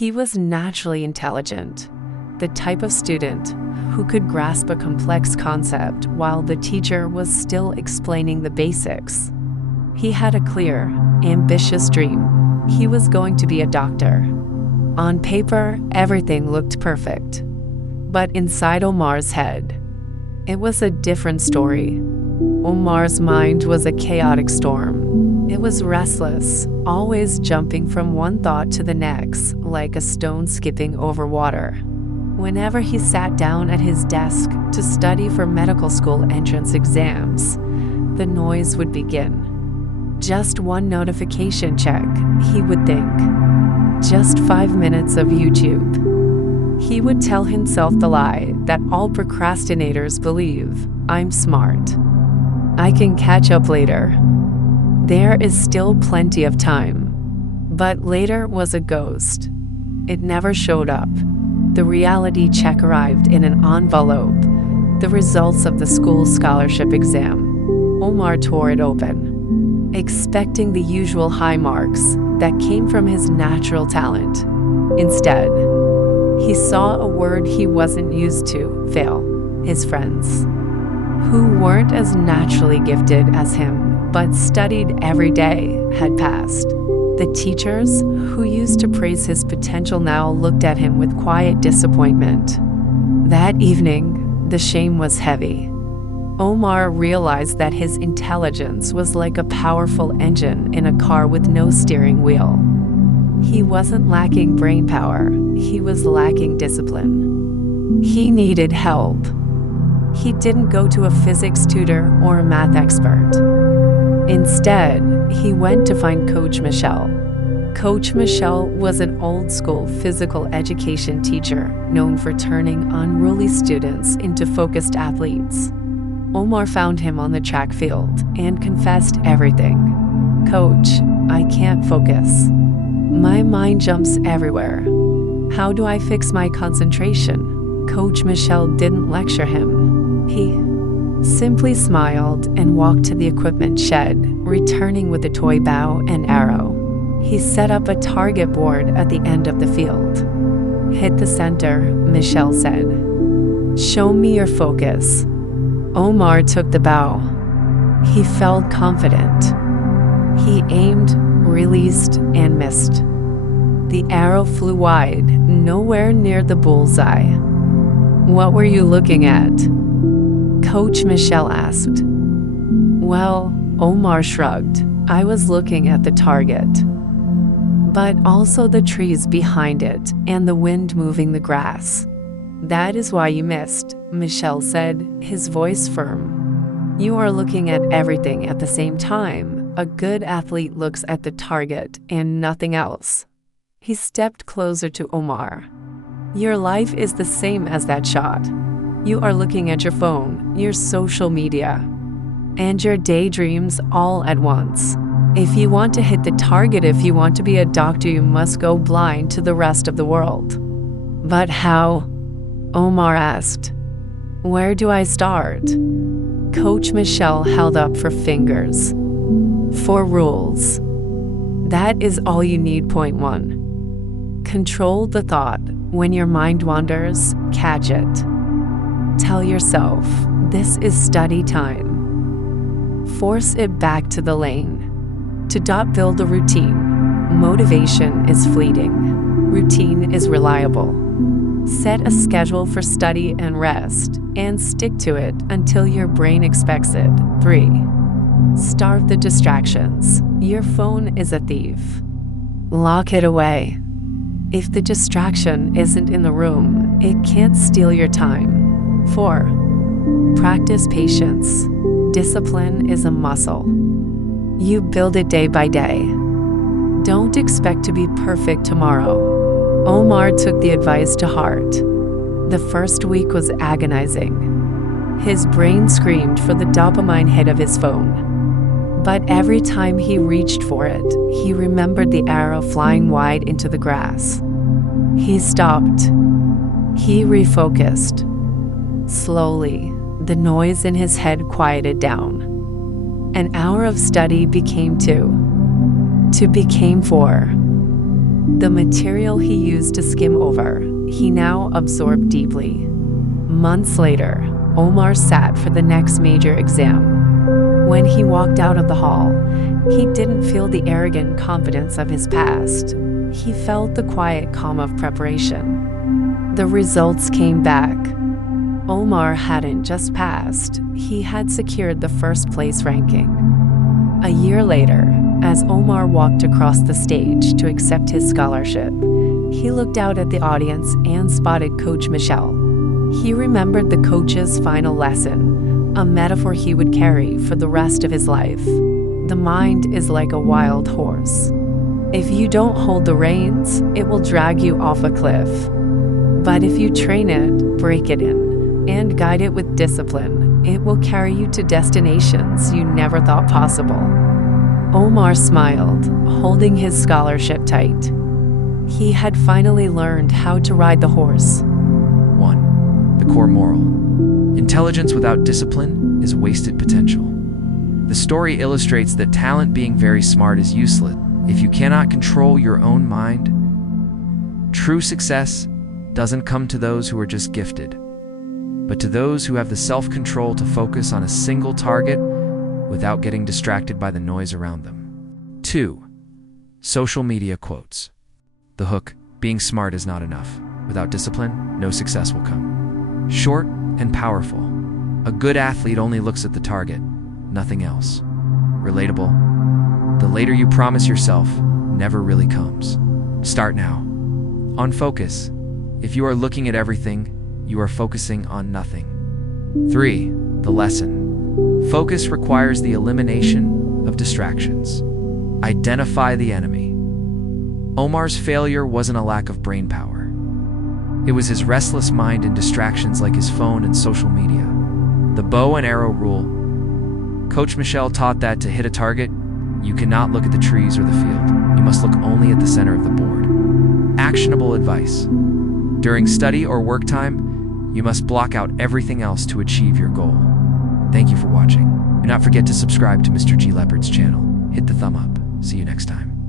He was naturally intelligent, the type of student who could grasp a complex concept while the teacher was still explaining the basics. He had a clear, ambitious dream. He was going to be a doctor. On paper, everything looked perfect. But inside Omar's head, it was a different story. Omar's mind was a chaotic storm. It was restless, always jumping from one thought to the next, like a stone skipping over water. Whenever he sat down at his desk to study for medical school entrance exams, the noise would begin. Just one notification check, he would think. Just 5 minutes of YouTube. He would tell himself the lie that all procrastinators believe: I'm smart. I can catch up later. There is still plenty of time. But later was a ghost. It never showed up. The reality check arrived in an envelope, the results of the school scholarship exam. Omar tore it open, expecting the usual high marks that came from his natural talent. Instead, he saw a word he wasn't used to: fail. His friends, who weren't as naturally gifted as him but studied every day, had passed. The teachers, who used to praise his potential, now looked at him with quiet disappointment. That evening, the shame was heavy. Omar realized that his intelligence was like a powerful engine in a car with no steering wheel. He wasn't lacking brainpower, he was lacking discipline. He needed help. He didn't go to a physics tutor or a math expert. Instead, he went to find Coach Michel. Coach Michel was an old-school physical education teacher known for turning unruly students into focused athletes. Omar found him on the track field and confessed everything. "Coach, I can't focus. My mind jumps everywhere. How do I fix my concentration?" Coach Michel didn't lecture him. He simply smiled and walked to the equipment shed, returning with a toy bow and arrow. He set up a target board at the end of the field. "Hit the center," Michel said. "Show me your focus." Omar took the bow. He felt confident. He aimed, released, and missed. The arrow flew wide, nowhere near the bullseye. "What were you looking at?" Coach Michel asked. "Well," Omar shrugged, "I was looking at the target, but also the trees behind it and the wind moving the grass." "That is why you missed," Michel said, his voice firm. "You are looking at everything at the same time. A good athlete looks at the target and nothing else." He stepped closer to Omar. "Your life is the same as that shot. You are looking at your phone, your social media, and your daydreams all at once. If you want to hit the target, if you want to be a doctor, you must go blind to the rest of the world." "But how?" Omar asked. "Where do I start?" Coach Michel held up her fingers. 4 rules. That is all you need. Point 1. Control the thought. When your mind wanders, catch it. Tell yourself, this is study time. Force it back to the lane. To build a routine. Motivation is fleeting. Routine is reliable. Set a schedule for study and rest, and stick to it until your brain expects it. 3. Starve the distractions. Your phone is a thief. Lock it away. If the distraction isn't in the room, it can't steal your time. 4. Practice patience. Discipline is a muscle. You build it day by day. Don't expect to be perfect tomorrow. Omar took the advice to heart. The first week was agonizing. His brain screamed for the dopamine hit of his phone. But every time he reached for it, he remembered the arrow flying wide into the grass. He stopped. He refocused. Slowly, the noise in his head quieted down. An hour of study became 2. 2 became 4. The material he used to skim over, he now absorbed deeply. Months later, Omar sat for the next major exam. When he walked out of the hall, he didn't feel the arrogant confidence of his past. He felt the quiet calm of preparation. The results came back. Omar hadn't just passed, he had secured the first place ranking. A year later, as Omar walked across the stage to accept his scholarship, he looked out at the audience and spotted Coach Michel. He remembered the coach's final lesson, a metaphor he would carry for the rest of his life. The mind is like a wild horse. If you don't hold the reins, it will drag you off a cliff. But if you train it, break it in, and guide it with discipline, it will carry you to destinations you never thought possible. Omar smiled, holding his scholarship tight. He had finally learned how to ride the horse. 1. The core moral. Intelligence without discipline is wasted potential. The story illustrates that talent being very smart is useless if you cannot control your own mind. True success doesn't come to those who are just gifted, but to those who have the self-control to focus on a single target without getting distracted by the noise around them. 2. Social media quotes. The hook, being smart is not enough. Without discipline, no success will come. Short and powerful. A good athlete only looks at the target, nothing else. Relatable. The later you promise yourself never really comes. Start now. On focus. If you are looking at everything, you are focusing on nothing. 3. The lesson. Focus requires the elimination of distractions. Identify the enemy. Omar's failure wasn't a lack of brain power. It was his restless mind and distractions like his phone and social media. The bow and arrow rule. Coach Michel taught that to hit a target, you cannot look at the trees or the field. You must look only at the center of the board. Actionable advice. During study or work time, you must block out everything else to achieve your goal. Thank you for watching. Do not forget to subscribe to Mr. G Leopard's channel. Hit the thumb up. See you next time.